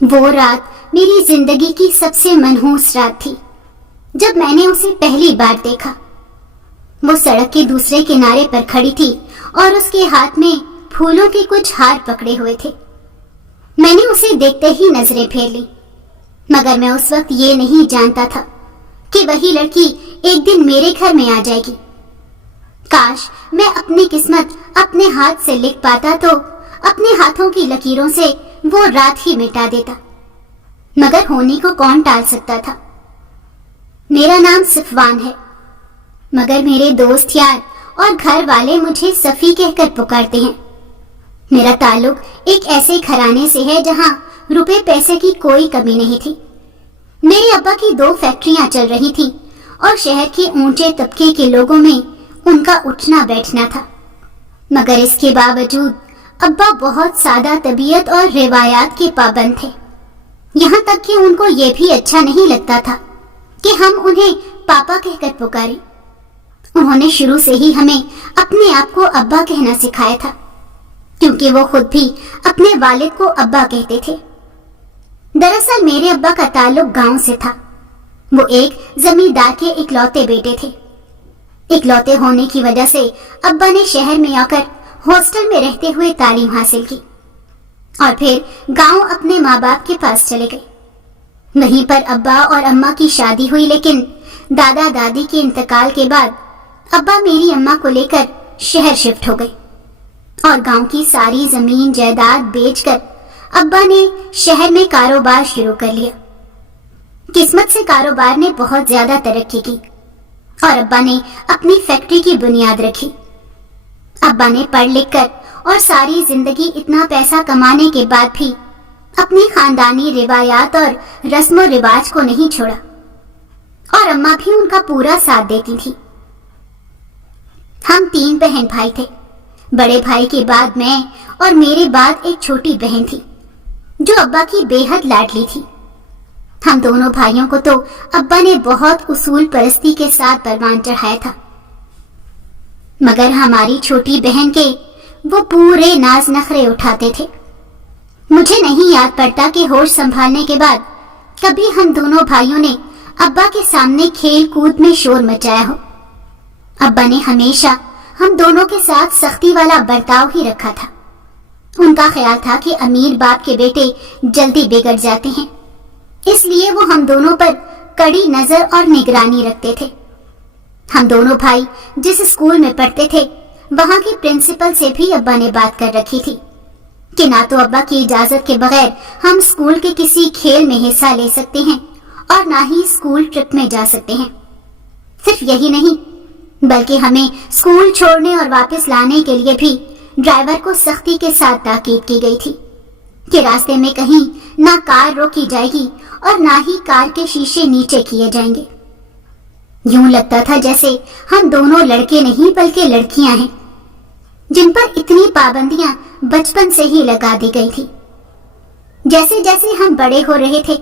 وہ رات میری زندگی کی سب سے منحوس رات تھی جب میں نے اسے پہلی بار دیکھا۔ وہ سڑک کے دوسرے کنارے پر کھڑی تھی اور اس کے ہاتھ میں پھولوں کے کچھ ہار پکڑے ہوئے تھے۔ میں نے اسے دیکھتے ہی نظریں پھیر لی، مگر میں اس وقت یہ نہیں جانتا تھا کہ وہی لڑکی ایک دن میرے گھر میں آ جائے گی۔ کاش میں اپنی قسمت اپنے ہاتھ سے لکھ پاتا تو اپنے ہاتھوں کی لکیروں سے وہ رات ہی مٹا دیتا، مگر ہونے کو کون ٹال سکتا تھا۔ میرا نام صفوان ہے، مگر میرے دوست یار اور گھر والے مجھے صفی کہہ کر پکارتے ہیں۔ میرا تعلق ایک ایسے گھرانے سے ہے جہاں روپے پیسے کی کوئی کمی نہیں تھی۔ میرے ابا کی 2 فیکٹریاں چل رہی تھیں اور شہر کے اونچے طبقے کے لوگوں میں ان کا اٹھنا بیٹھنا تھا، مگر اس کے باوجود ابا بہت سادہ طبیعت اور روایات کے پابند تھے، یہاں تک کہ ان کو یہ بھی اچھا نہیں لگتا تھا کہ ہم انہیں پاپا کہہ کر پکاریں۔ انہوں نے شروع سے ہی ہمیں اپنے آپ کو ابا کہنا سکھایا تھا، کیونکہ وہ خود بھی اپنے والد کو ابا کہتے تھے۔ دراصل میرے ابا کا تعلق گاؤں سے تھا۔ وہ ایک زمیندار کے اکلوتے بیٹے تھے۔ اکلوتے ہونے کی وجہ سے ابا نے شہر میں آ کر ہاسٹل میں رہتے ہوئے تعلیم حاصل کی اور پھر گاؤں اپنے ماں باپ کے پاس چلے گئے۔ وہیں پر ابا اور اماں کی شادی ہوئی، لیکن دادا دادی کے انتقال کے بعد ابا میری اماں کو لے کر شہر شفٹ ہو گئے اور گاؤں کی ساری زمین جائیداد بیچ کر ابا نے شہر میں کاروبار شروع کر لیا۔ قسمت سے کاروبار نے بہت زیادہ ترقی کی اور ابا نے اپنی فیکٹری کی بنیاد رکھی۔ ابا نے پڑھ لکھ کر اور ساری زندگی اتنا پیسہ کمانے کے بعد بھی اپنی خاندانی روایات اور رسم و رواج کو نہیں چھوڑا، اور اماں بھی ان کا پورا ساتھ دیتی تھی۔ ہم 3 بہن بھائی تھے۔ بڑے بھائی کے بعد میں اور میرے بعد ایک چھوٹی بہن تھی جو ابا کی بے حد لاڈلی تھی۔ ہم دونوں بھائیوں کو تو ابا نے بہت اصول پرستی کے ساتھ پروان چڑھایا تھا، مگر ہماری چھوٹی بہن کے وہ پورے ناز نخرے اٹھاتے تھے۔ مجھے نہیں یاد پڑتا کہ ہوش سنبھالنے کے بعد کبھی ہم دونوں بھائیوں نے ابا کے سامنے کھیل کود میں شور مچایا ہو۔ ابا نے ہمیشہ ہم دونوں کے ساتھ سختی والا برتاؤ ہی رکھا تھا۔ ان کا خیال تھا کہ امیر باپ کے بیٹے جلدی بگڑ جاتے ہیں، اس لیے وہ ہم دونوں پر کڑی نظر اور نگرانی رکھتے تھے۔ ہم دونوں بھائی جس اسکول میں پڑھتے تھے وہاں کی پرنسپل سے بھی ابا نے بات کر رکھی تھی کہ نہ تو ابا کی اجازت کے بغیر ہم اسکول کے کسی کھیل میں حصہ لے سکتے ہیں اور نہ ہی اسکول ٹرپ میں جا سکتے ہیں۔ صرف یہی نہیں بلکہ ہمیں اسکول چھوڑنے اور واپس لانے کے لیے بھی ڈرائیور کو سختی کے ساتھ تاکید کی گئی تھی کہ راستے میں کہیں نہ کار روکی جائے گی اور نہ ہی کار کے شیشے نیچے کیے جائیں گے۔ یوں لگتا تھا جیسے ہم دونوں لڑکے نہیں بلکہ لڑکیاں ہیں جن پر اتنی پابندیاں بچپن سے ہی لگا دی گئی تھی۔ جیسے جیسے ہم بڑے ہو رہے تھے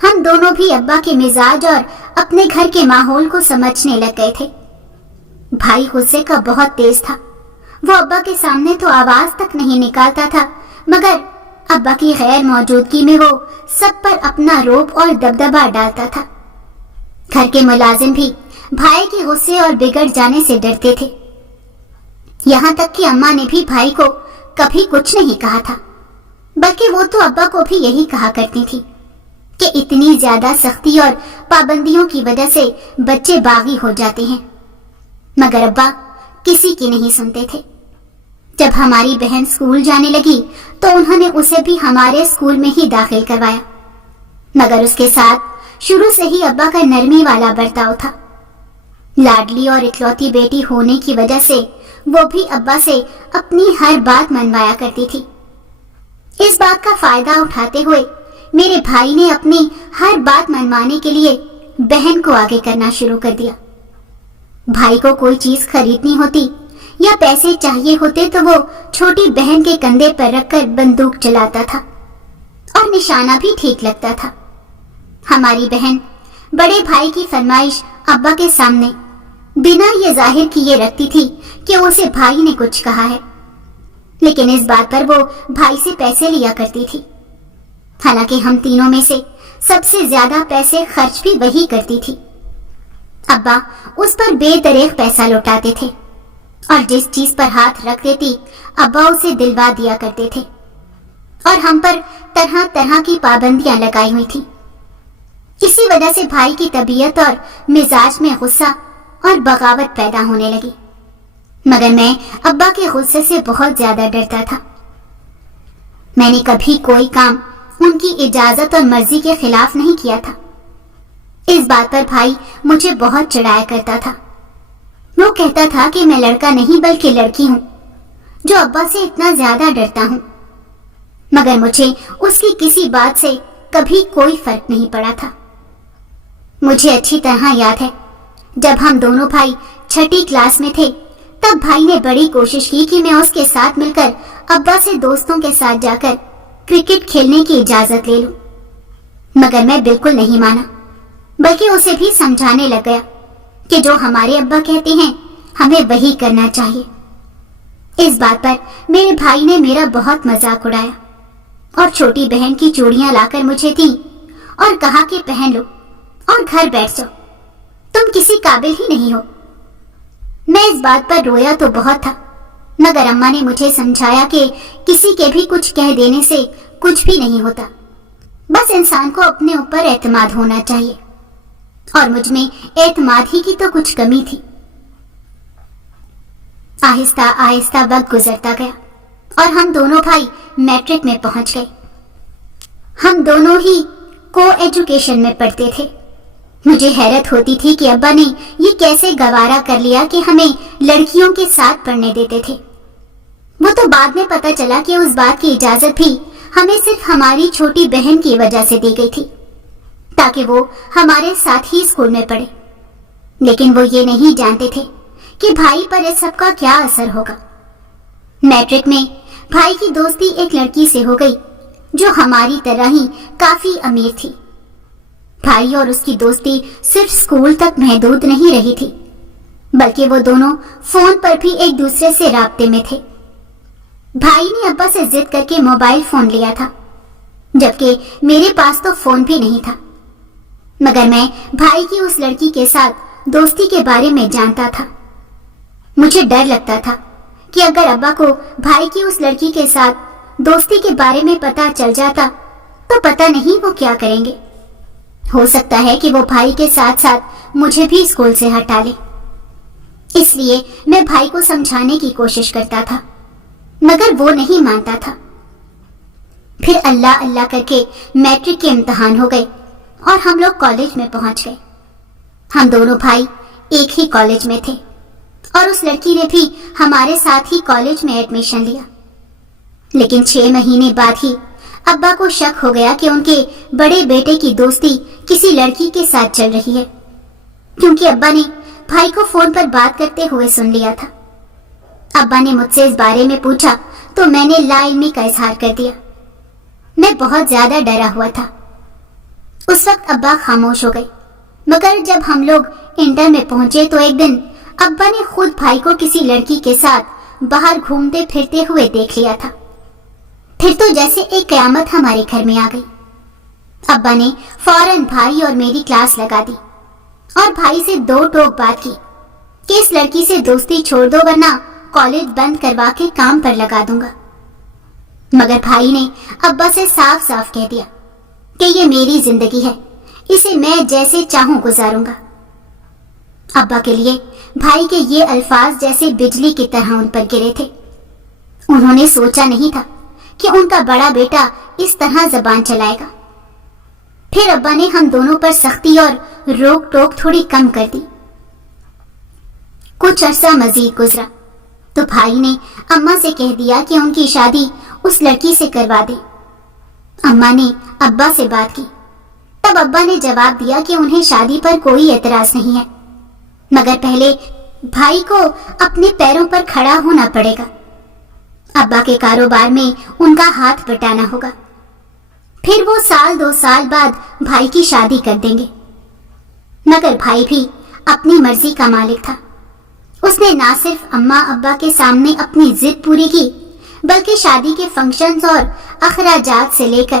ہم دونوں بھی ابا کے مزاج اور اپنے گھر کے ماحول کو سمجھنے لگ گئے تھے۔ بھائی غصے کا بہت تیز تھا، وہ ابا کے سامنے تو آواز تک نہیں نکالتا تھا، مگر ابا کی غیر موجودگی میں وہ سب پر اپنا روب اور دبدبا ڈالتا تھا۔ گھر کے ملازم بھی بھائی کے غصے اور بگڑ جانے سے ڈرتے تھے، یہاں تک کہ اماں نے بھی بھائی کو کبھی کچھ نہیں کہا تھا، بلکہ وہ تو ابا کو بھی یہی کہا کرتی تھی کہ اتنی زیادہ سختی اور پابندیوں کی وجہ سے بچے باغی ہو جاتے ہیں، مگر ابا کسی کی نہیں سنتے تھے۔ جب ہماری بہن اسکول جانے لگی تو انہوں نے اسے بھی ہمارے اسکول میں ہی داخل کروایا، مگر اس کے ساتھ شروع سے ہی ابا کا نرمی والا برتاؤ تھا۔ لاڈلی اور اکلوتی بیٹی ہونے کی وجہ سے وہ بھی ابا سے اپنی ہر بات منوایا کرتی تھی۔ اس بات کا فائدہ اٹھاتے ہوئے میرے بھائی نے اپنی ہر بات منوانے کے لیے بہن کو آگے کرنا شروع کر دیا۔ بھائی کو کوئی چیز خریدنی ہوتی یا پیسے چاہیے ہوتے تو وہ چھوٹی بہن کے کندھے پر رکھ کر بندوق چلاتا تھا اور نشانہ بھی ٹھیک لگتا تھا۔ ہماری بہن بڑے بھائی کی فرمائش ابا کے سامنے بنا یہ ظاہر کیے رکھتی تھی کہ اسے بھائی نے کچھ کہا ہے، لیکن اس بات پر وہ بھائی سے پیسے لیا کرتی تھی۔ حالانکہ ہم تینوں میں سے سب سے زیادہ پیسے خرچ بھی وہی کرتی تھی۔ ابا اس پر بے دریغ پیسہ لوٹاتے تھے اور جس چیز پر ہاتھ رکھ دیتی ابا اسے دلوا دیا کرتے تھے، اور ہم پر طرح طرح کی پابندیاں لگائی ہوئی تھی۔ اسی وجہ سے بھائی کی طبیعت اور مزاج میں غصہ اور بغاوت پیدا ہونے لگی، مگر میں ابا کے غصے سے بہت زیادہ ڈرتا تھا۔ میں نے کبھی کوئی کام ان کی اجازت اور مرضی کے خلاف نہیں کیا تھا۔ اس بات پر بھائی مجھے بہت چڑھایا کرتا تھا۔ وہ کہتا تھا کہ میں لڑکا نہیں بلکہ لڑکی ہوں جو ابا سے اتنا زیادہ ڈرتا ہوں، مگر مجھے اس کی کسی بات سے کبھی کوئی فرق نہیں پڑا تھا۔ مجھے اچھی طرح یاد ہے جب ہم دونوں بھائی چھٹی کلاس میں تھے، تب بھائی نے بڑی کوشش کی کہ میں اس کے ساتھ مل کر ابا سے دوستوں کے ساتھ جا کر کرکٹ کھیلنے کی اجازت لے لوں، مگر میں بالکل نہیں مانا، بلکہ اسے بھی سمجھانے لگ گیا کہ جو ہمارے ابا کہتے ہیں ہمیں وہی کرنا چاہیے۔ اس بات پر میرے بھائی نے میرا بہت مذاق اڑایا اور چھوٹی بہن کی چوڑیاں لا کر مجھے دیں اور کہا کہ پہن لو اور گھر بیٹھ جاؤ، تم کسی قابل ہی نہیں ہو۔ میں اس بات پر رویا تو بہت تھا، مگر اماں نے مجھے سمجھایا کہ کسی کے بھی کچھ کہہ دینے سے کچھ بھی نہیں ہوتا، بس انسان کو اپنے اوپر اعتماد ہونا چاہیے، اور مجھ میں اعتماد ہی کی تو کچھ کمی تھی۔ آہستہ آہستہ وقت گزرتا گیا اور ہم دونوں بھائی میٹرک میں پہنچ گئے۔ ہم دونوں ہی کو ایجوکیشن میں پڑھتے تھے۔ مجھے حیرت ہوتی تھی کہ ابا نے یہ کیسے گوارا کر لیا کہ ہمیں لڑکیوں کے ساتھ پڑھنے دیتے تھے۔ وہ تو بعد میں پتہ چلا کہ اس بات کی اجازت بھی ہمیں صرف ہماری چھوٹی بہن کی وجہ سے دی گئی تھی، تاکہ وہ ہمارے ساتھ ہی اسکول میں پڑھے، لیکن وہ یہ نہیں جانتے تھے کہ بھائی پر اس سب کا کیا اثر ہوگا۔ میٹرک میں بھائی کی دوستی ایک لڑکی سے ہو گئی جو ہماری طرح ہی کافی امیر تھی۔ بھائی اور اس کی دوستی صرف اسکول تک محدود نہیں رہی تھی، بلکہ وہ دونوں فون پر بھی ایک دوسرے سے رابطے میں تھے۔ بھائی نے ابا سے ضد کر کے موبائل فون لیا تھا، جبکہ میرے پاس تو فون بھی نہیں تھا، مگر میں بھائی کی اس لڑکی کے ساتھ دوستی کے بارے میں جانتا تھا۔ مجھے ڈر لگتا تھا کہ اگر ابا کو بھائی کی اس لڑکی کے ساتھ دوستی کے بارے میں پتہ چل جاتا تو پتہ نہیں وہ کیا کریں گے۔ ہو سکتا ہے کہ وہ بھائی کے ساتھ ساتھ مجھے بھی اسکول سے ہٹا لے۔ اس لیے میں بھائی کو سمجھانے کی کوشش کرتا تھا، مگر وہ نہیں مانتا تھا۔ پھر اللہ اللہ کر کے میٹرک کے امتحان ہو گئے اور ہم لوگ کالج میں پہنچ گئے۔ ہم دونوں بھائی ایک ہی کالج میں تھے اور اس لڑکی نے بھی ہمارے ساتھ ہی کالج میں ایڈمیشن لیا، لیکن 6 مہینے بعد ہی ابا کو شک ہو گیا کہ ان کے بڑے بیٹے کی دوستی کسی لڑکی کے ساتھ چل رہی ہے، کیونکہ ابا نے بھائی کو فون پر بات کرتے ہوئے سن لیا تھا۔ ابا نے مجھ سے اس بارے میں پوچھا تو میں نے لا علمی کا اظہار کر دیا۔ میں بہت زیادہ ڈرا ہوا تھا۔ اس وقت ابا خاموش ہو گئے، مگر جب ہم لوگ انٹر میں پہنچے تو ایک دن ابا نے خود بھائی کو کسی لڑکی کے ساتھ باہر گھومتے پھرتے ہوئے دیکھ لیا تھا۔ پھر تو جیسے ایک قیامت ہمارے گھر میں آ گئی۔ ابا نے فوراً بھائی اور میری کلاس لگا دی اور بھائی سے 2 ٹوک بات کی کہ اس لڑکی سے دوستی چھوڑ دو ورنہ کالج بند کروا کے کام پر لگا دوں گا، مگر بھائی نے ابا سے صاف صاف کہہ دیا کہ یہ میری زندگی ہے، اسے میں جیسے چاہوں گزاروں گا۔ ابا کے لیے بھائی کے یہ الفاظ جیسے بجلی کی طرح ان پر گرے تھے۔ انہوں نے سوچا نہیں تھا کہ ان کا بڑا بیٹا اس طرح زبان چلائے گا۔ پھر ابا نے ہم دونوں پر سختی اور روک ٹوک تھوڑی کم کر دی۔ کچھ عرصہ مزید گزرا تو بھائی نے اماں سے کہہ دیا کہ ان کی شادی اس لڑکی سے کروا دے۔ اماں نے ابا سے بات کی، تب ابا نے جواب دیا کہ انہیں شادی پر کوئی اعتراض نہیں ہے، مگر پہلے بھائی کو اپنے پیروں پر کھڑا ہونا پڑے گا۔ ابا کے کاروبار میں ان کا ہاتھ بٹانا ہوگا، پھر وہ 1-2 سال بعد بھائی کی شادی کر دیں گے۔ مگر بھائی بھی اپنی مرضی کا مالک تھا۔ اس نے نہ صرف اماں ابا کے سامنے اپنی ضد پوری کی، بلکہ شادی کے فنکشنز اور اخراجات سے لے کر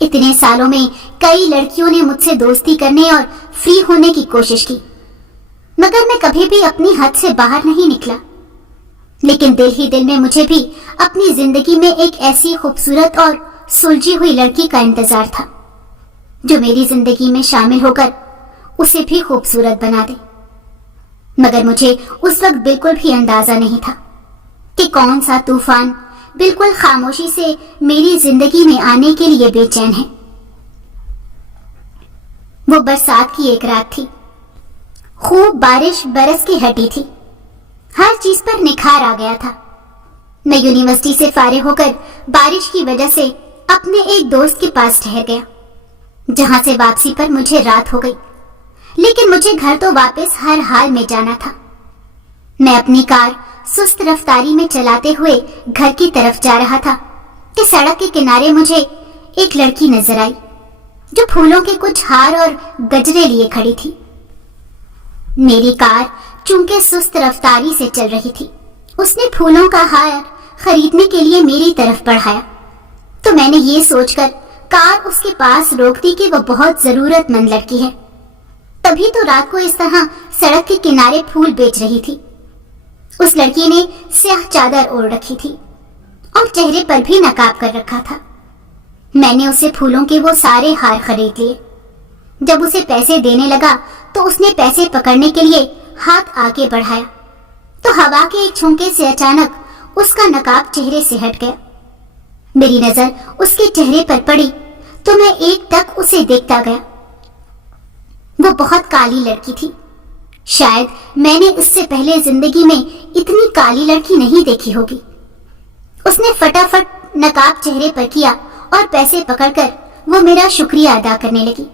اتنے سالوں میں کئی لڑکیوں نے مجھ سے دوستی کرنے اور فری ہونے کی کوشش کی، مگر میں کبھی بھی اپنی حد سے باہر نہیں نکلا۔ لیکن دل ہی دل میں مجھے بھی اپنی زندگی میں ایک ایسی خوبصورت اور سلجھی ہوئی لڑکی کا انتظار تھا جو میری زندگی میں شامل ہو کر اسے بھی خوبصورت بنا دے۔ مگر مجھے اس وقت بالکل بھی اندازہ نہیں تھا کہ کون سا طوفان بالکل خاموشی سے میری زندگی میں آنے کے لیے بے چین ہے۔ وہ برسات کی ایک رات تھی، خوب بارش برس کے ہٹی تھی، ہر چیز پر نکھار آ گیا تھا۔ میں یونیورسٹی سے فارغ ہو کر بارش کی وجہ سے اپنے ایک دوست کے پاس ٹھہر گیا، جہاں سے واپسی پر مجھے رات ہو گئی، لیکن مجھے گھر تو واپس ہر حال میں جانا تھا۔ میں اپنی کار سست رفتاری میں چلاتے ہوئے گھر کی طرف جا رہا تھا کہ سڑک کے کنارے مجھے ایک لڑکی نظر آئی جو پھولوں کے کچھ ہار اور گجرے لیے کھڑی تھی۔ میری کار چونکہ سست رفتاری سے چل رہی تھی، اس نے پھولوں کا ہار خریدنے کے لیے میری طرف بڑھایا، تو میں نے یہ سوچ کر کار اس کے پاس روک دی کہ وہ بہت ضرورت مند لڑکی ہے، تبھی تو رات کو اس طرح سڑک کے کنارے پھول بیچ رہی تھی۔ اس لڑکی نے سیاہ چادر اوڑھ رکھی تھی اور چہرے پر بھی نقاب کر رکھا تھا۔ میں نے اسے پھولوں کے وہ سارے ہار خرید لیے۔ جب اسے پیسے دینے لگا تو اس نے پیسے پکڑنے کے لیے ہاتھ آگے بڑھایا تو ہوا کے ایک جھونکے سے اچانک اس کا نقاب چہرے سے ہٹ گیا۔ میری نظر اس کے چہرے پر پڑی تو میں ایک ٹک اسے دیکھتا گیا۔ وہ بہت کالی لڑکی تھی، شاید میں نے اس سے پہلے زندگی میں اتنی کالی لڑکی نہیں دیکھی ہوگی۔ اس نے فٹافٹ نقاب چہرے پر کیا اور پیسے پکڑ کر وہ میرا شکریہ ادا کرنے لگی،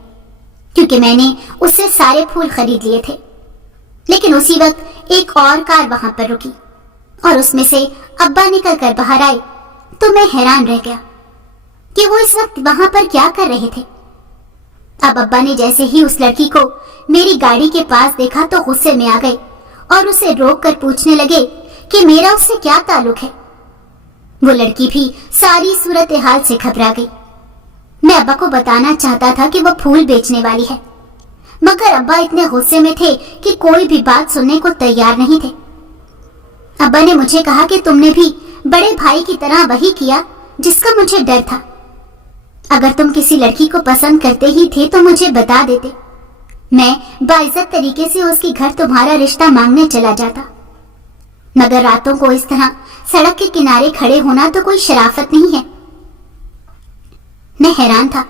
کیونکہ میں نے اس سے سارے پھول خرید لیے تھے۔ لیکن اسی وقت ایک اور کار وہاں پر رکی اور اس میں سے ابا نکل کر باہر آئے تو میں حیران رہ گیا کہ وہ اس وقت وہاں پر کیا کر رہے تھے۔ اب ابا نے جیسے ہی اس لڑکی کو میری گاڑی کے پاس دیکھا تو غصے میں آ گئے اور اسے روک کر پوچھنے لگے کہ میرا اس سے کیا تعلق ہے۔ وہ لڑکی بھی ساری صورتحال سے گھبرا گئی۔ میں ابا کو بتانا چاہتا تھا کہ وہ پھول بیچنے والی ہے، مگر ابا اتنے غصے میں تھے کہ کوئی بھی بات سننے کو تیار نہیں تھے۔ ابا نے مجھے کہا کہ تم نے بھی بڑے بھائی کی طرح وہی کیا جس کا مجھے ڈر تھا۔ اگر تم کسی لڑکی کو پسند کرتے ہی تھے تو مجھے بتا دیتے، میں باعزت طریقے سے اس کے گھر تمہارا رشتہ مانگنے چلا جاتا۔ مگر راتوں کو اس طرح سڑک کے کنارے کھڑے ہونا تو کوئی شرافت نہیں ہے۔ میں حیران تھا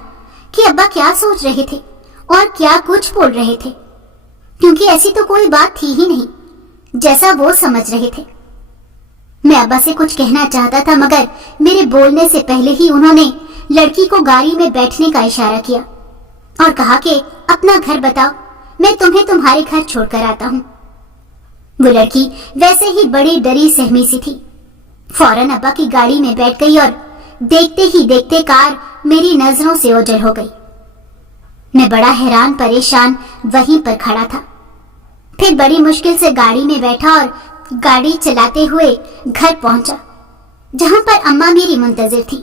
کہ ابا کیا سوچ رہے تھے اور کیا کچھ بول رہے تھے، کیونکہ ایسی تو کوئی بات تھی ہی نہیں جیسا وہ سمجھ رہے تھے۔ میں ابا سے کچھ کہنا چاہتا تھا، مگر میرے بولنے سے پہلے ہی انہوں نے لڑکی کو گاڑی میں بیٹھنے کا اشارہ کیا اور کہا کہ اپنا گھر بتاؤ، میں تمہیں تمہارے گھر چھوڑ کر آتا ہوں۔ وہ لڑکی ویسے ہی بڑی ڈری سہمی سی تھی، فوراً ابا کی گاڑی میں بیٹھ گئی اور دیکھتے ہی دیکھتے کار میری نظروں سے اوجھل ہو گئی۔ میں بڑا حیران پریشان وہیں پر کھڑا تھا، پھر بڑی مشکل سے گاڑی میں بیٹھا اور گاڑی چلاتے ہوئے گھر پہنچا، جہاں پر اماں میری منتظر تھی۔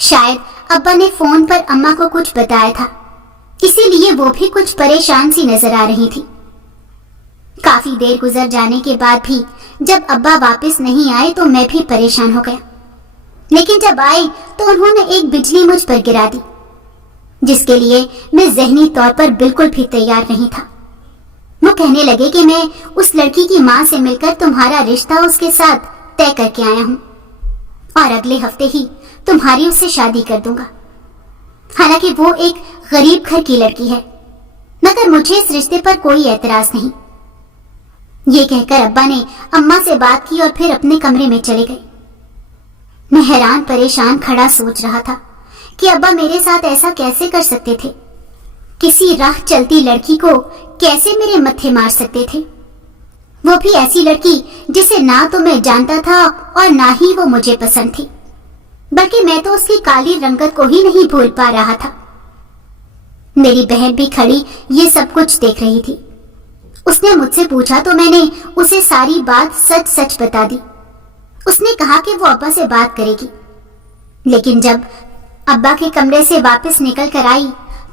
شاید ابا نے فون پر اماں کو کچھ بتایا تھا، اسی لیے وہ بھی کچھ پریشان سی نظر آ رہی تھی۔ کافی دیر گزر جانے کے بعد بھی جب ابا واپس نہیں آئے تو میں بھی پریشان ہو گیا، لیکن جب آئے تو انہوں نے ایک بجلی مجھ پر گرا دی، جس کے لیے میں ذہنی طور پر بالکل بھی تیار نہیں تھا۔ وہ کہنے لگے کہ میں اس لڑکی کی ماں سے مل کر تمہارا رشتہ اس کے ساتھ طے کر کے آیا ہوں اور اگلے ہفتے ہی تمہاری اس سے شادی کر دوں گا۔ حالانکہ وہ ایک غریب گھر کی لڑکی ہے، مگر مجھے اس رشتے پر کوئی اعتراض نہیں۔ یہ کہہ کر ابا نے اماں سے بات کی اور پھر اپنے کمرے میں چلے گئے۔ میں حیران پریشان کھڑا سوچ رہا تھا کہ ابا میرے ساتھ ایسا کیسے کر سکتے تھے، کسی راہ چلتی لڑکی کو کیسے میرے متھے مار سکتے تھے، وہ بھی ایسی لڑکی جسے نہ تو میں جانتا تھا اور نہ ہی وہ مجھے پسند تھی، بلکہ میں تو اس کی کالی رنگت کو ہی نہیں بھول پا رہا تھا۔ میری بہن بھی کھڑی یہ سب کچھ دیکھ رہی تھی۔ اس نے مجھ سے پوچھا تو میں نے اسے ساری بات سچ سچ بتا دی۔ اس نے کہا کہ وہ ابا سے بات کرے گی، لیکن جب ابا کے کمرے سے واپس نکل کر آئی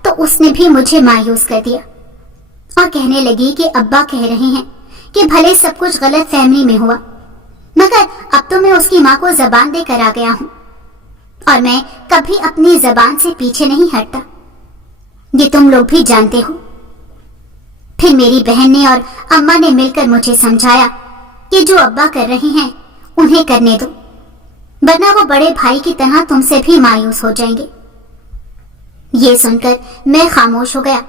تو اس نے بھی مجھے مایوس کر دیا اور کہنے لگی کہ ابا کہہ رہے ہیں کہ بھلے سب کچھ غلط فہمی میں ہوا، مگر اب تو میں اس کی ماں کو زبان دے کر آ گیا ہوں اور میں کبھی اپنی زبان سے پیچھے نہیں ہٹتا، یہ تم لوگ بھی جانتے ہو۔ پھر میری بہن نے اور اماں نے مل کر مجھے سمجھایا کہ جو ابا کر رہے ہیں انہیں کرنے دو، ورنہ وہ بڑے بھائی کی طرح تم سے بھی مایوس ہو جائیں گے۔ یہ سن کر میں خاموش ہو گیا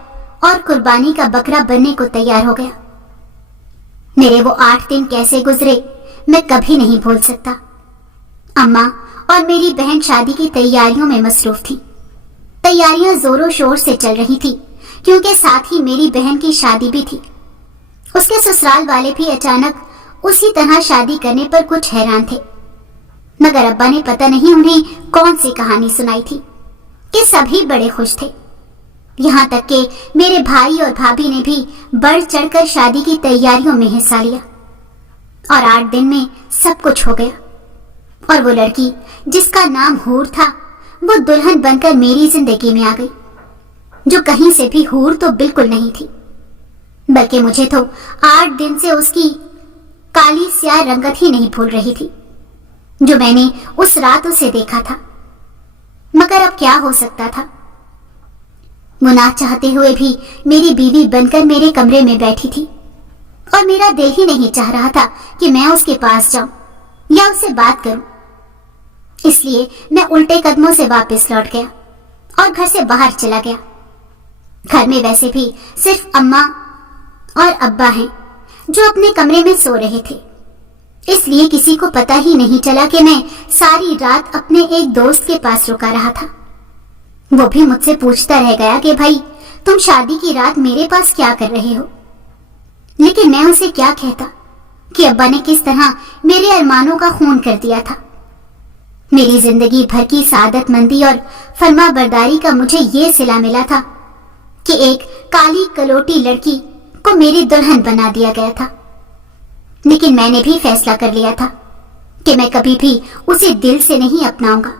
اور قربانی کا بکرا بننے کو تیار ہو گیا۔ میرے وہ 8 دن کیسے گزرے میں کبھی نہیں بھول سکتا۔ اماں اور میری بہن شادی کی تیاریوں میں مصروف تھی۔ تیاریاں زور و شور سے چل رہی تھی کیونکہ ساتھ ہی میری بہن کی شادی بھی تھی۔ اس کے سسرال والے بھی اچانک اسی طرح شادی کرنے پر کچھ حیران تھے، مگر ابا نے پتہ نہیں انہیں کون سی کہانی سنائی تھی کہ سبھی بڑے خوش تھے، یہاں تک کہ میرے بھائی اور بھابھی نے بھی بڑھ چڑھ کر شادی کی تیاریوں میں حصہ لیا اور 8 دن میں سب کچھ ہو گیا اور وہ لڑکی جس کا نام حور تھا وہ دلہن بن کر میری زندگی میں آ گئی، جو کہیں سے بھی حور تو بالکل نہیں تھی، بلکہ مجھے تو 8 دن سے اس کی کالی سیاہ رنگت ہی نہیں بھول رہی تھی جو میں نے اس رات اسے دیکھا تھا۔ مگر اب کیا ہو سکتا تھا، وہ نہ چاہتے ہوئے بھی میری بیوی بن کر میرے کمرے میں بیٹھی تھی اور میرا دل ہی نہیں چاہ رہا تھا کہ میں اس کے پاس جاؤں یا اس سے بات کروں، اس لیے میں الٹے قدموں سے واپس لوٹ گیا اور گھر سے باہر چلا گیا۔ گھر میں ویسے بھی صرف اماں اور ابا ہیں جو اپنے کمرے میں سو رہے تھے، اس لیے کسی کو پتہ ہی نہیں چلا کہ میں ساری رات اپنے ایک دوست کے پاس رکا رہا تھا۔ وہ بھی مجھ سے پوچھتا رہ گیا کہ بھائی تم شادی کی رات میرے پاس کیا کر رہے ہو، لیکن میں اسے کیا کہتا کہ ابا نے کس طرح میرے ارمانوں کا خون کر دیا تھا۔ میری زندگی بھر کی سعادت مندی اور فرما برداری کا مجھے یہ صلہ ملا تھا کہ ایک کالی کلوٹی لڑکی کو میری دلہن بنا دیا گیا تھا، لیکن میں نے بھی فیصلہ کر لیا تھا کہ میں کبھی بھی اسے دل سے نہیں اپناؤں گا۔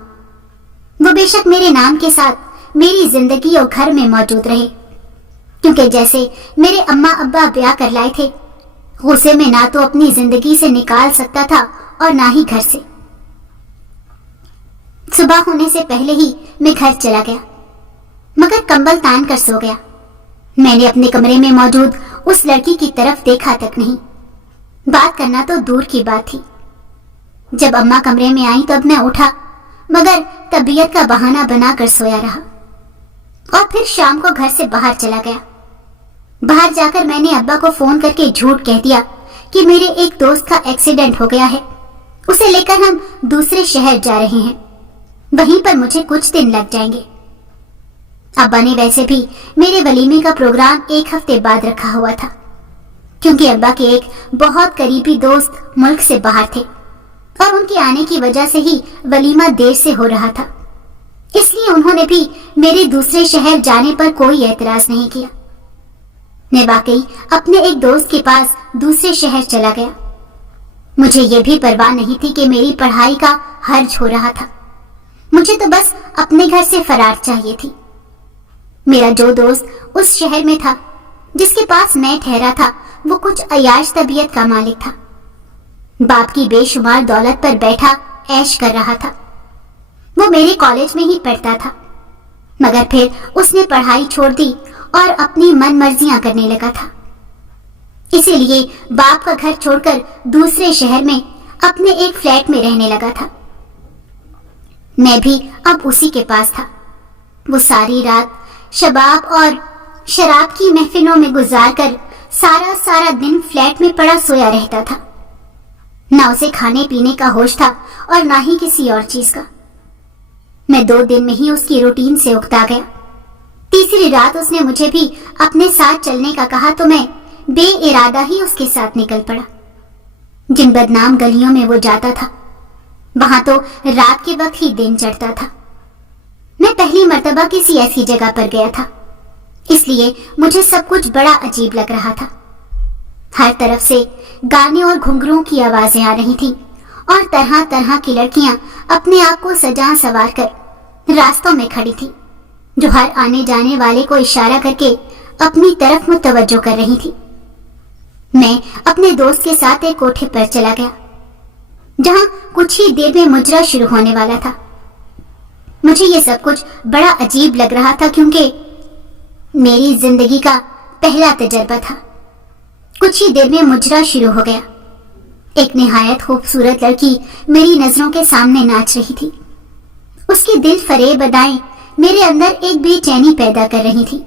وہ بے شک میرے نام کے ساتھ میری زندگی اور گھر میں موجود رہے، کیونکہ جیسے میرے اماں ابا بیاہ کر لائے تھے، غصے میں نہ تو اپنی زندگی سے نکال سکتا تھا اور نہ ہی گھر سے۔ صبح ہونے سے پہلے ہی میں گھر چلا گیا، مگر کمبل تان کر سو گیا۔ میں نے اپنے کمرے میں موجود اس لڑکی کی طرف دیکھا تک نہیں، بات کرنا تو دور کی بات تھی۔ جب اماں کمرے میں آئیں تب میں اٹھا، مگر طبیعت کا بہانہ بنا کر سویا رہا اور پھر شام کو گھر سے باہر چلا گیا۔ باہر جا کر میں نے ابا کو فون کر کے جھوٹ کہہ دیا کہ میرے ایک دوست کا ایکسیڈنٹ ہو گیا ہے، اسے لے کر ہم دوسرے شہر جا رہے ہیں، وہیں پر مجھے کچھ دن لگ جائیں گے۔ ابا نے ویسے بھی میرے ولیمے کا پروگرام 1 ہفتے بعد رکھا ہوا تھا، کیونکہ ابا کے ایک بہت قریبی دوست ملک سے باہر تھے اور ان کے آنے کی وجہ سے ہی ولیمہ دیر سے ہو رہا تھا، اس لیے انہوں نے بھی میرے دوسرے شہر جانے پر کوئی اعتراض نہیں کیا۔ میں واقعی اپنے ایک دوست کے پاس دوسرے شہر چلا گیا۔ مجھے یہ بھی پرواہ نہیں تھی کہ میری پڑھائی کا حرج ہو رہا تھا، مجھے تو بس اپنے گھر سے فرار چاہیے تھی۔ میرا جو دوست اس شہر میں تھا جس کے پاس میں ٹھہرا تھا، وہ کچھ عیاش طبیعت کا مالک تھا، باپ کی بے شمار دولت پر بیٹھا عیش کر رہا تھا۔ وہ میرے کالج میں ہی پڑھتا تھا، مگر پھر اس نے پڑھائی چھوڑ دی اور اپنی من مرضیاں کرنے لگا تھا، اسی لیے باپ کا گھر چھوڑ کر دوسرے شہر میں اپنے ایک فلیٹ میں رہنے لگا تھا۔ میں بھی اب اسی کے پاس تھا۔ وہ ساری رات شباب اور شراب کی محفلوں میں گزار کر سارا دن فلیٹ میں پڑا سویا رہتا تھا، نہ اسے کھانے پینے کا ہوش تھا اور نہ ہی کسی اور چیز کا۔ میں 2 دن میں ہی اس کی روٹین سے اکتا گیا۔ تیسری رات اس نے مجھے بھی اپنے ساتھ چلنے کا کہا تو میں بے ارادہ ہی اس کے ساتھ نکل پڑا۔ جن بدنام گلیوں میں وہ جاتا تھا، وہاں تو رات کے وقت ہی دن چڑھتا تھا۔ میں پہلی مرتبہ کسی ایسی جگہ پر گیا تھا، اس لیے مجھے سب کچھ بڑا عجیب لگ رہا تھا۔ ہر طرف سے گانے اور گھنگروں کی آوازیں آ رہی تھیں اور طرح طرح کی لڑکیاں اپنے آپ کو سجا سنوار کر راستوں میں کھڑی تھی جو ہر آنے جانے والے کو اشارہ کر کے اپنی طرف متوجہ کر رہی تھی۔ میں اپنے دوست کے ساتھ ایک کوٹھے پر چلا گیا جہاں کچھ ہی دیر میں مجرا شروع ہونے والا تھا۔ مجھے یہ سب کچھ بڑا عجیب لگ رہا تھا کیونکہ میری زندگی کا پہلا تجربہ تھا۔ کچھ ہی دیر میں مجرا شروع ہو گیا۔ ایک نہایت خوبصورت لڑکی میری نظروں کے سامنے ناچ رہی تھی۔ اس کی دل فریب ادائیں میرے اندر ایک بے چینی پیدا کر رہی تھی۔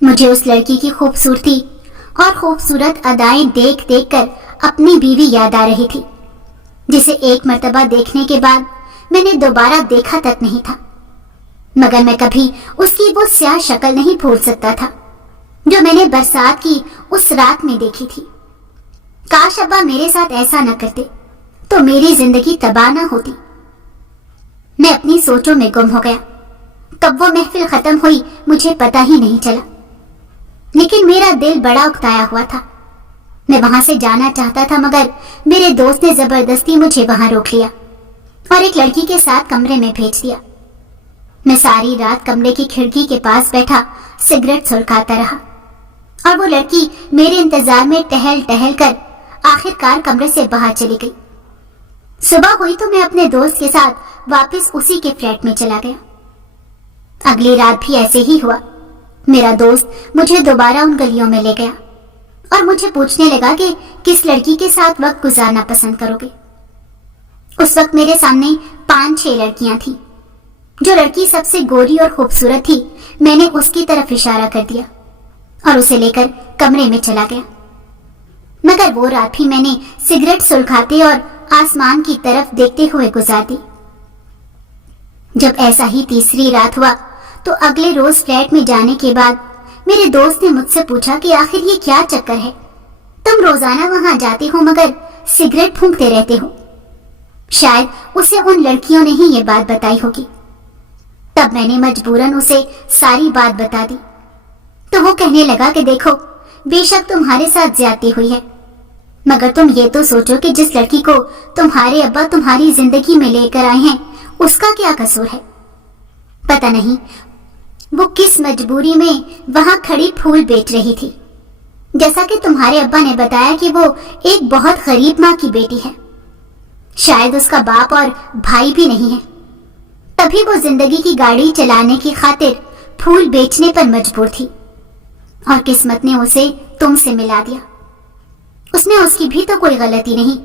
مجھے اس لڑکی کی خوبصورتی اور خوبصورت ادائیں دیکھ دیکھ کر اپنی بیوی یاد آ رہی تھی، جسے ایک مرتبہ دیکھنے کے بعد میں نے دوبارہ دیکھا تک نہیں تھا، مگر میں کبھی اس کی وہ سیاہ شکل نہیں بھول سکتا تھا جو میں نے برسات کی اس رات میں دیکھی تھی۔ کاش ابا میرے ساتھ ایسا نہ کرتے تو میری زندگی تباہ نہ ہوتی۔ میں اپنی سوچوں میں گم ہو گیا۔ کب وہ محفل ختم ہوئی مجھے پتا ہی نہیں چلا، لیکن میرا دل بڑا اکتایا ہوا تھا۔ میں وہاں سے جانا چاہتا تھا مگر میرے دوست نے زبردستی مجھے وہاں روک لیا اور ایک لڑکی کے ساتھ کمرے میں بھیج دیا۔ میں ساری رات کمرے کی کھڑکی کے پاس بیٹھا سگریٹ سلگاتا رہا اور وہ لڑکی میرے انتظار میں ٹہل ٹہل کر آخر کار کمرے سے باہر چلی گئی۔ صبح ہوئی تو میں اپنے دوست کے ساتھ واپس اسی کے فلیٹ میں چلا گیا۔ اگلی رات بھی ایسے ہی ہوا۔ میرا دوست مجھے دوبارہ ان گلیوں میں لے گیا اور مجھے پوچھنے لگا کہ کس لڑکی کے ساتھ وقت گزارنا پسند کرو گے۔ اس وقت میرے سامنے 5-6 لڑکیاں تھیں۔ جو لڑکی سب سے گوری اور خوبصورت تھی میں نے اس کی طرف اشارہ کر دیا اور اسے لے کر کمرے میں چلا گیا، مگر وہ رات بھی میں نے سگریٹ سلگاتے اور آسمان کی طرف دیکھتے ہوئے گزار دی۔ جب ایسا ہی تیسری رات ہوا تو اگلے روز فلیٹ میں جانے کے بعد میرے دوست نے مجھ سے پوچھا کہ آخر یہ کیا چکر ہے، تم روزانہ وہاں جاتے ہو مگر سگریٹ پھونکتے رہتے ہو۔ شاید اسے ان لڑکیوں نے ہی یہ بات بتائی ہوگی۔ تب میں نے مجبوراً اسے ساری بات بتا دی تو وہ کہنے لگا کہ دیکھو بے شک تمہارے ساتھ زیادتی ہوئی ہے، مگر تم یہ تو سوچو کہ جس لڑکی کو تمہارے ابا تمہاری زندگی میں لے کر آئے ہیں اس کا کیا قصور ہے۔ پتہ نہیں وہ کس مجبوری میں وہاں کھڑی پھول بیچ رہی تھی۔ جیسا کہ تمہارے ابا نے بتایا کہ وہ ایک بہت غریب ماں کی بیٹی ہے، شاید اس کا باپ اور بھائی بھی نہیں ہے، تبھی وہ زندگی کی گاڑی چلانے کی خاطر پھول بیچنے پر مجبور تھی اور قسمت نے اسے تم سے ملا دیا۔ اس میں اس کی بھی تو کوئی غلطی نہیں،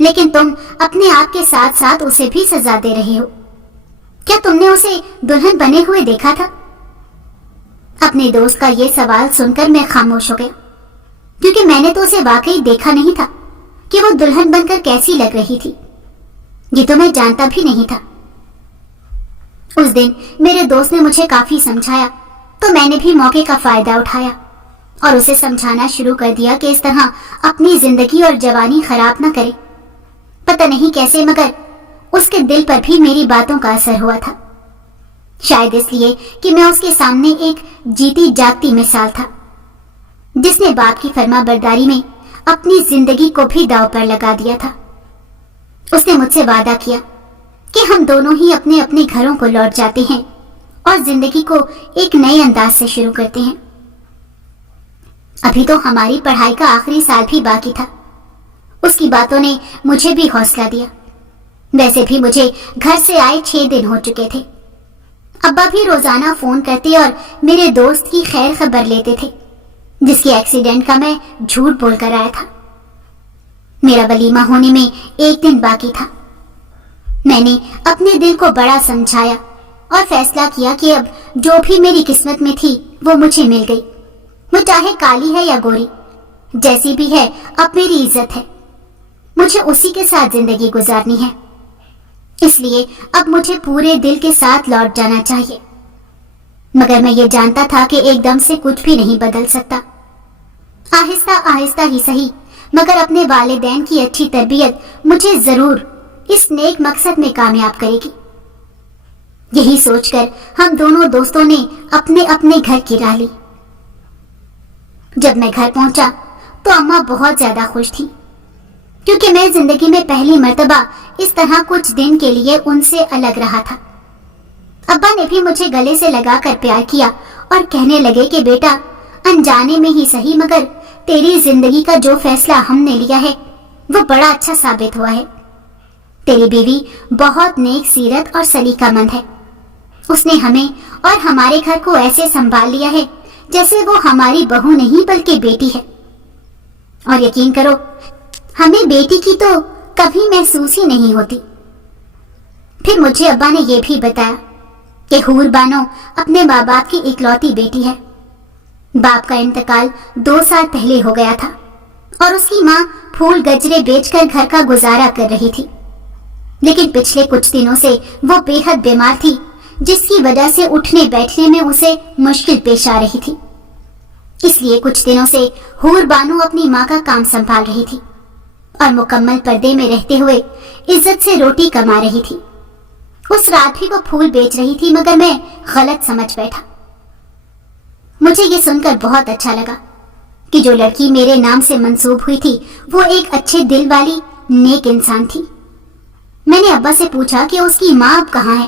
لیکن تم اپنے آپ کے ساتھ ساتھ اسے بھی سزا دے رہے ہو۔ کیا تم نے اسے دلہن بنے ہوئے دیکھا تھا؟ اپنے دوست کا یہ سوال سن کر میں خاموش ہو گیا، کیونکہ میں نے تو اسے واقعی دیکھا نہیں تھا کہ وہ دلہن بن کر کیسی لگ رہی تھی۔ یہ تو میں جانتا بھی نہیں تھا۔ اس دن میرے دوست نے مجھے کافی سمجھایا تو میں نے بھی موقع کا فائدہ اٹھایا اور اسے سمجھانا شروع کر دیا کہ اس طرح اپنی زندگی اور جوانی خراب نہ کرے۔ پتہ نہیں کیسے مگر اس کے دل پر بھی میری باتوں کا اثر ہوا تھا، شاید اس لیے کہ میں اس کے سامنے ایک جیتی جاگتی مثال تھا جس نے باپ کی فرما برداری میں اپنی زندگی کو بھی داؤ پر لگا دیا تھا۔ اس نے مجھ سے وعدہ کیا کہ ہم دونوں ہی اپنے اپنے گھروں کو لوٹ جاتے ہیں اور زندگی کو ایک نئے انداز سے شروع کرتے ہیں۔ ابھی تو ہماری پڑھائی کا آخری سال بھی باقی تھا۔ اس کی باتوں نے مجھے بھی حوصلہ دیا۔ ویسے بھی مجھے گھر سے آئے 6 دن ہو چکے تھے۔ ابا بھی روزانہ فون کرتے اور میرے دوست کی خیر خبر لیتے تھے، جس کے ایکسیڈنٹ کا میں جھوٹ بول کر آیا تھا۔ میرا ولیمہ ہونے میں 1 دن باقی تھا۔ میں نے اپنے دل کو بڑا سمجھایا اور فیصلہ کیا کہ اب جو بھی میری قسمت میں تھی وہ مجھے مل گئی، وہ چاہے کالی ہے یا گوری، جیسی بھی ہے اب میری عزت ہے، مجھے اسی کے ساتھ زندگی گزارنی ہے۔ اس لیے اب مجھے پورے دل کے ساتھ لوٹ جانا چاہیے، مگر میں یہ جانتا تھا کہ ایک دم سے کچھ بھی نہیں بدل سکتا۔ آہستہ آہستہ ہی صحیح مگر اپنے والدین کی اچھی تربیت مجھے ضرور اس نیک مقصد میں کامیاب کرے گی۔ یہی سوچ کر ہم دونوں دوستوں نے اپنے اپنے گھر کی راہ لی۔ جب میں گھر پہنچا تو اماں بہت زیادہ خوش تھی، کیونکہ میں زندگی میں پہلی مرتبہ اس طرح کچھ دن کے لیے ان سے الگ رہا تھا۔ ابا نے بھی مجھے گلے سے لگا کر پیار کیا اور کہنے لگے کہ بیٹا، انجانے میں ہی صحیح مگر تیری زندگی کا جو فیصلہ ہم نے لیا ہے وہ بڑا اچھا ثابت ہوا ہے۔ تیری بیوی بہت نیک سیرت اور سلیقہ مند ہے۔ اس نے ہمیں اور ہمارے گھر کو ایسے سنبھال لیا ہے جیسے وہ ہماری بہو نہیں بلکہ بیٹی ہے، اور یقین کرو ہمیں بیٹی کی تو کبھی محسوس ہی نہیں ہوتی۔ پھر مجھے ابا نے یہ بھی بتایا کہ حور بانو اپنے ماں باپ کی اکلوتی بیٹی ہے۔ باپ کا انتقال 2 سال پہلے ہو گیا تھا اور اس کی ماں پھول گجرے بیچ کر گھر کا گزارا کر رہی تھی، لیکن پچھلے کچھ دنوں سے وہ بے حد بیمار تھی، جس کی وجہ سے اٹھنے بیٹھنے میں اسے مشکل پیش آ رہی تھی۔ اس لیے کچھ دنوں سے حور بانو اپنی ماں کا کام سنبھال رہی تھی اور مکمل پردے میں رہتے ہوئے عزت سے روٹی کما رہی تھی۔ اس رات بھی وہ پھول بیچ رہی تھی مگر میں غلط سمجھ بیٹھا۔ مجھے یہ سن کر بہت اچھا لگا کہ جو لڑکی میرے نام سے منسوب ہوئی تھی وہ ایک اچھے دل والی نیک انسان تھی۔ میں نے ابا سے پوچھا کہ اس کی ماں اب کہاں ہے،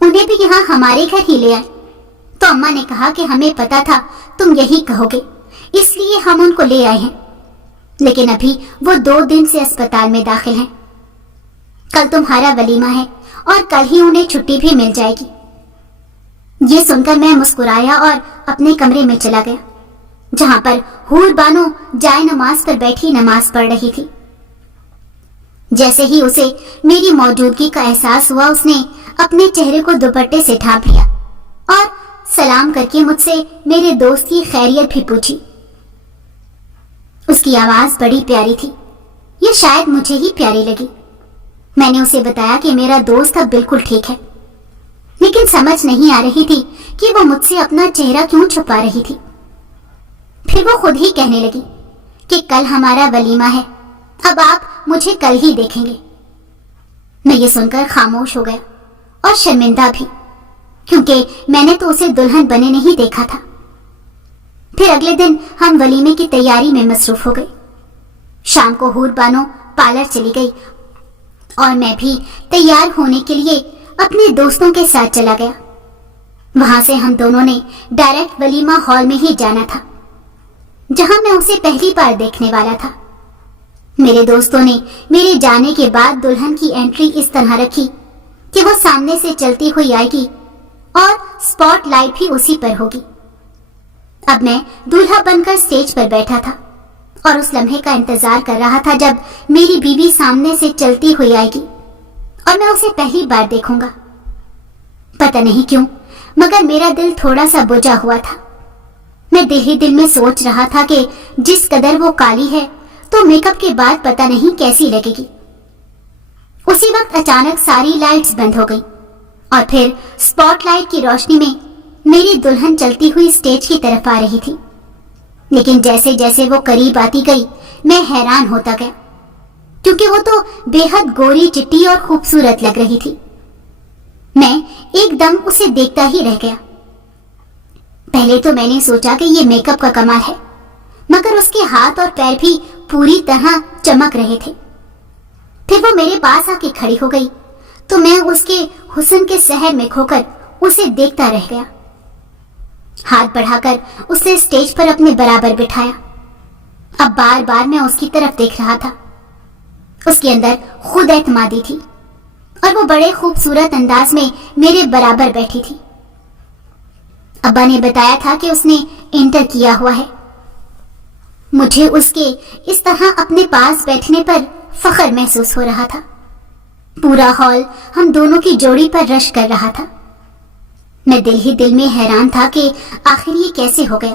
انہیں بھی یہاں ہمارے گھر ہی لے آئے، تو اماں نے کہا کہ ہمیں پتا تھا تم یہی کہو گے، اس لیے ہم ان کو لے آئے ہیں، لیکن ابھی وہ 2 دن سے اسپتال میں داخل ہیں۔ کل تمہارا ولیمہ ہے اور کل ہی انہیں چھٹی بھی مل جائے گی۔ یہ سن کر میں مسکرایا اور اپنے کمرے میں چلا گیا، جہاں پر حور بانو جائے نماز پر بیٹھی نماز پڑھ رہی تھی۔ جیسے ہی اسے میری موجودگی کا احساس ہوا، اس نے اپنے چہرے کو دوپٹے سے ڈھانپ لیا اور سلام کر کے مجھ سے میرے دوست کی خیریت بھی پوچھی۔ اس کی آواز بڑی پیاری تھی، یہ شاید مجھے ہی پیاری لگی۔ میں نے اسے بتایا کہ میرا دوست اب بالکل ٹھیک ہے، لیکن سمجھ نہیں آ رہی تھی کہ وہ مجھ سے اپنا چہرہ کیوں چھپا رہی تھی۔ پھر وہ خود ہی کہنے لگی کہ کل ہمارا ولیمہ ہے، اب آپ مجھے کل ہی دیکھیں گے۔ میں یہ سن کر خاموش ہو گیا اور شرمندہ بھی، کیونکہ میں نے تو اسے دلہن بنے نہیں دیکھا تھا۔ پھر اگلے دن ہم ولیمے کی تیاری میں مصروف ہو گئے۔ شام کو حور بانو پارلر چلی گئی اور میں بھی تیار ہونے کے لیے اپنے دوستوں کے ساتھ چلا گیا۔ وہاں سے ہم دونوں نے ڈائریکٹ ولیمہ ہال میں ہی جانا تھا، جہاں میں اسے پہلی بار دیکھنے والا تھا۔ میرے دوستوں نے میرے جانے کے بعد دلہن کی انٹری اس طرح رکھی کہ وہ سامنے سے چلتی ہوئی آئے گی اور سپاٹ لائٹ بھی اسی پر ہوگی۔ اب میں دولہا بن کر سٹیج پر بیٹھا تھا اور اس لمحے کا انتظار کر رہا تھا جب میری بیوی سامنے سے چلتی ہوئی آئے گی اور میں اسے پہلی بار دیکھوں گا۔ پتہ نہیں کیوں مگر میرا دل تھوڑا سا بجھا ہوا تھا۔ میں دل ہی دل میں سوچ رہا تھا کہ جس قدر وہ کالی ہے تو میک اپ کے بعد پتہ نہیں کیسی لگے گی۔ اسی وقت اچانک ساری لائٹس بند ہو گئی اور پھر سپاٹ لائٹ کی روشنی میں میری دلہن چلتی ہوئی سٹیج کی طرف آ رہی تھی، لیکن جیسے جیسے وہ قریب آتی گئی میں حیران ہوتا گیا، کیونکہ وہ تو بے حد گوری چٹی اور خوبصورت لگ رہی تھی۔ میں ایک دم اسے دیکھتا ہی رہ گیا۔ پہلے تو میں نے سوچا کہ یہ میک اپ کا کمال ہے، مگر اس کے ہاتھ اور پیر بھی پوری طرح چمک رہے تھے۔ پھر وہ میرے پاس آ کے کھڑی ہو گئی تو میں اس کے حسن کے سحر میں کھو کر اسے دیکھتا رہ گیا۔ ہاتھ بڑھا کر اسے سٹیج پر اپنے برابر بٹھایا۔ اب بار بار میں اس کی طرف دیکھ رہا تھا۔ اس کے اندر خود اعتمادی تھی اور وہ بڑے خوبصورت انداز میں میرے برابر بیٹھی تھی۔ ابا نے بتایا تھا کہ اس نے انٹر کیا ہوا ہے۔ مجھے اس کے اس طرح اپنے پاس بیٹھنے پر فخر محسوس ہو رہا تھا۔ پورا ہال ہم دونوں کی جوڑی پر رش کر رہا تھا۔ میں دل ہی دل میں حیران تھا کہ آخر یہ کیسے ہو گیا۔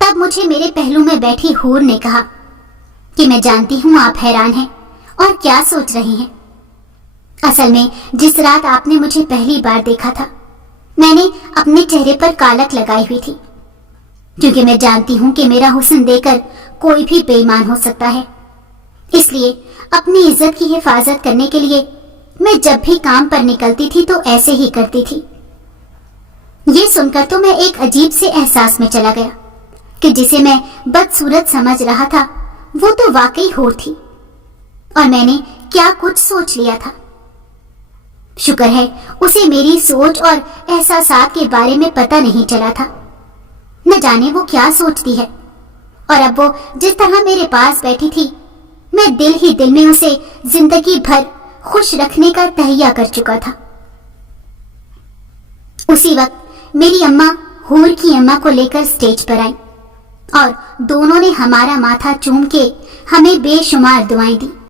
تب مجھے میرے پہلو میں بیٹھی حور نے کہا کہ میں جانتی ہوں آپ حیران ہیں اور کیا سوچ رہی ہیں۔ اصل میں جس رات آپ نے مجھے پہلی بار دیکھا تھا میں نے اپنے چہرے پر کالک لگائی ہوئی تھی، کیونکہ میں جانتی ہوں کہ میرا حسن دے کر کوئی بھی بے ایمان ہو سکتا ہے۔ اس لیے اپنی عزت کی حفاظت کرنے کے لیے میں جب بھی کام پر نکلتی تھی تو ایسے ہی کرتی تھی۔ یہ سن کر تو میں ایک عجیب سے احساس میں چلا گیا کہ جسے میں بدصورت سمجھ رہا تھا وہ تو واقعی حور تھی، اور میں نے کیا کچھ سوچ لیا تھا۔ شکر ہے اسے میری سوچ اور احساسات کے بارے میں پتہ نہیں چلا تھا. نہ جانے وہ کیا سوچتی ہے. اور اب وہ جس طرح میرے پاس بیٹھی تھی میں دل ہی دل میں اسے زندگی بھر خوش رکھنے کا تہیہ کر چکا تھا. اسی وقت میری اماں حور کی اماں کو لے کر سٹیج پر آئی اور دونوں نے ہمارا ماتھا چوم کے ہمیں بے شمار دعائیں دی.